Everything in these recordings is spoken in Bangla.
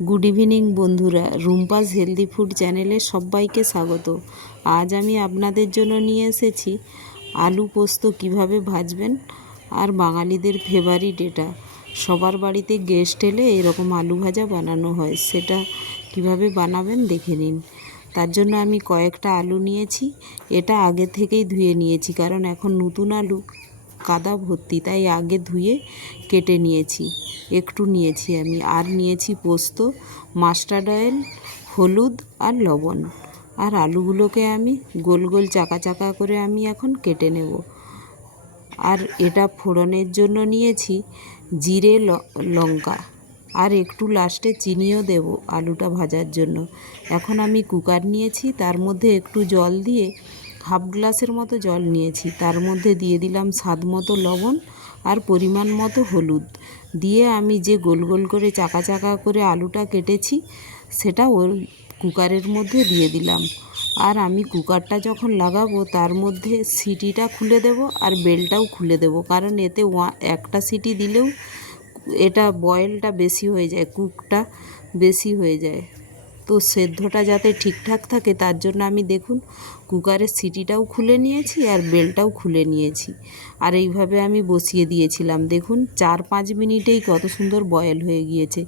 গুড ইভিনিং বন্ধুরা, রুম্পাস হেলদি ফুড চ্যানেলে সবাইকে স্বাগত। আজ আমি আপনাদের জন্য নিয়ে এসেছি আলু পোস্ত কিভাবে ভাজবেন। আর বাঙালিদের ফেভারিট এটা, সবার বাড়িতে গেস্ট এলে এরকম আলু ভাজা বানানো হয়, সেটা কিভাবে বানাবেন দেখে নিন। তার জন্য আমি কয়েকটা আলু নিয়েছি। এটা আগে থেকেই ধুয়ে নিয়েছি, কারণ এখন নতুন আলু কাদা ভর্তি, তাই আগে ধুয়ে কেটে নিয়েছি। একটু নিয়েছি আমি, আর নিয়েছি পোস্ত, মাস্টার্ড অয়েল, হলুদ আর লবণ। আর আলুগুলোকে আমি গোল গোল চাকা চাকা করে আমি এখন কেটে নেব। আর এটা ফোড়নের জন্য নিয়েছি জিরে, লঙ্কা, আর একটু লাস্টে চিনিও দেব আলুটা ভাজার জন্য। এখন আমি কুকার নিয়েছি, তার মধ্যে একটু জল দিয়ে, হাফ গ্লাসের মতো জল নিয়েছি, তার মধ্যে দিয়ে দিলাম স্বাদ মতো লবণ আর পরিমাণ মতো হলুদ দিয়ে আমি যে গোল গোল করে চাকা চাকা করে আলুটা কেটেছি সেটা ওই কুকারের মধ্যে দিয়ে দিলাম। আর আমি কুকারটা যখন লাগাবো তার মধ্যে সিটিটা খুলে দেব আর বেলটাও খুলে দেব, কারণ এতে একটা সিটি দিলেও এটা বয়েলটা বেশি হয়ে যায়, কুকটা বেশি হয়ে যায়। তো সেদ্ধটা যাতে ঠিকঠাক থাকে তার জন্য আমি দেখুন কুকারের সিটিটাও খুলে নিয়েছি আর বেলটাও খুলে নিয়েছি। আর এইভাবে আমি বসিয়ে দিয়েছিলাম, দেখুন 4-5 মিনিটেই কত সুন্দর বয়েল হয়ে গিয়েছে।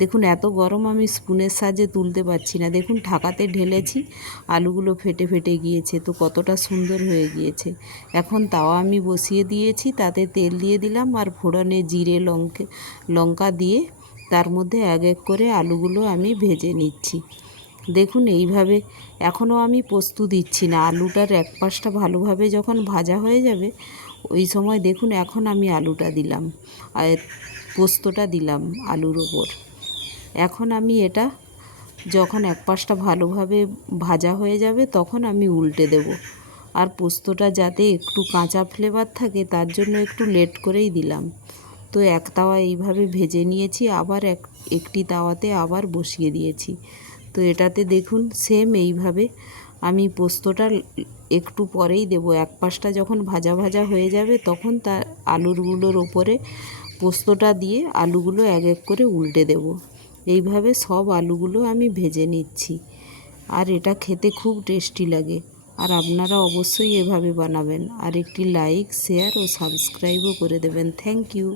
দেখুন এত গরম আমি স্পুনের সাহায্যে তুলতে পারছি না, দেখুন ঢাকাতে ঢেলেছি, আলুগুলো ফেটে ফেটে গিয়েছে, তো কতটা সুন্দর হয়ে গিয়েছে। এখন তাওয়া আমি বসিয়ে দিয়েছি, তাতে তেল দিয়ে দিলাম আর ফোড়নে জিরে, লঙ্কা দিয়ে তার মধ্যে এক এক করে আলুগুলো আমি ভেজে নিচ্ছি। দেখুন এইভাবে, এখনও আমি পোস্ত দিচ্ছি না, আলুটার এক পাশটা ভালোভাবে যখন ভাজা হয়ে যাবে ওই সময় দেখুন এখন আমি আলুটা দিলাম আর পোস্তটা দিলাম আলুর ওপর। এখন আমি এটা যখন এক পাশটা ভালোভাবে ভাজা হয়ে যাবে তখন আমি উল্টে দেব। আর পোস্তটা যাতে একটু কাঁচা ফ্লেভার থাকে তার জন্য একটু লেট করেই দিলাম। তো এক তাওয়া এইভাবে ভেজে নিয়েছি, আবার একটি তাওয়াতে আবার বসিয়ে দিয়েছি। তো এটাতে দেখুন সেম এইভাবে আমি পোস্তটা একটু পরেই দেব, এক পাশটা যখন ভাজা ভাজা হয়ে যাবে তখন তার আলুগুলোর ওপরে পোস্তটা দিয়ে আলুগুলো এক এক করে উল্টে দেব। এইভাবে সব আলুগুলো আমি ভেজে নিচ্ছি। আর এটা খেতে খুব টেস্টি লাগে। আর আপনারা অবশ্যই এভাবে বানাবেন। আর একটি লাইক, শেয়ার ও সাবস্ক্রাইবও করে দেবেন। Thank you.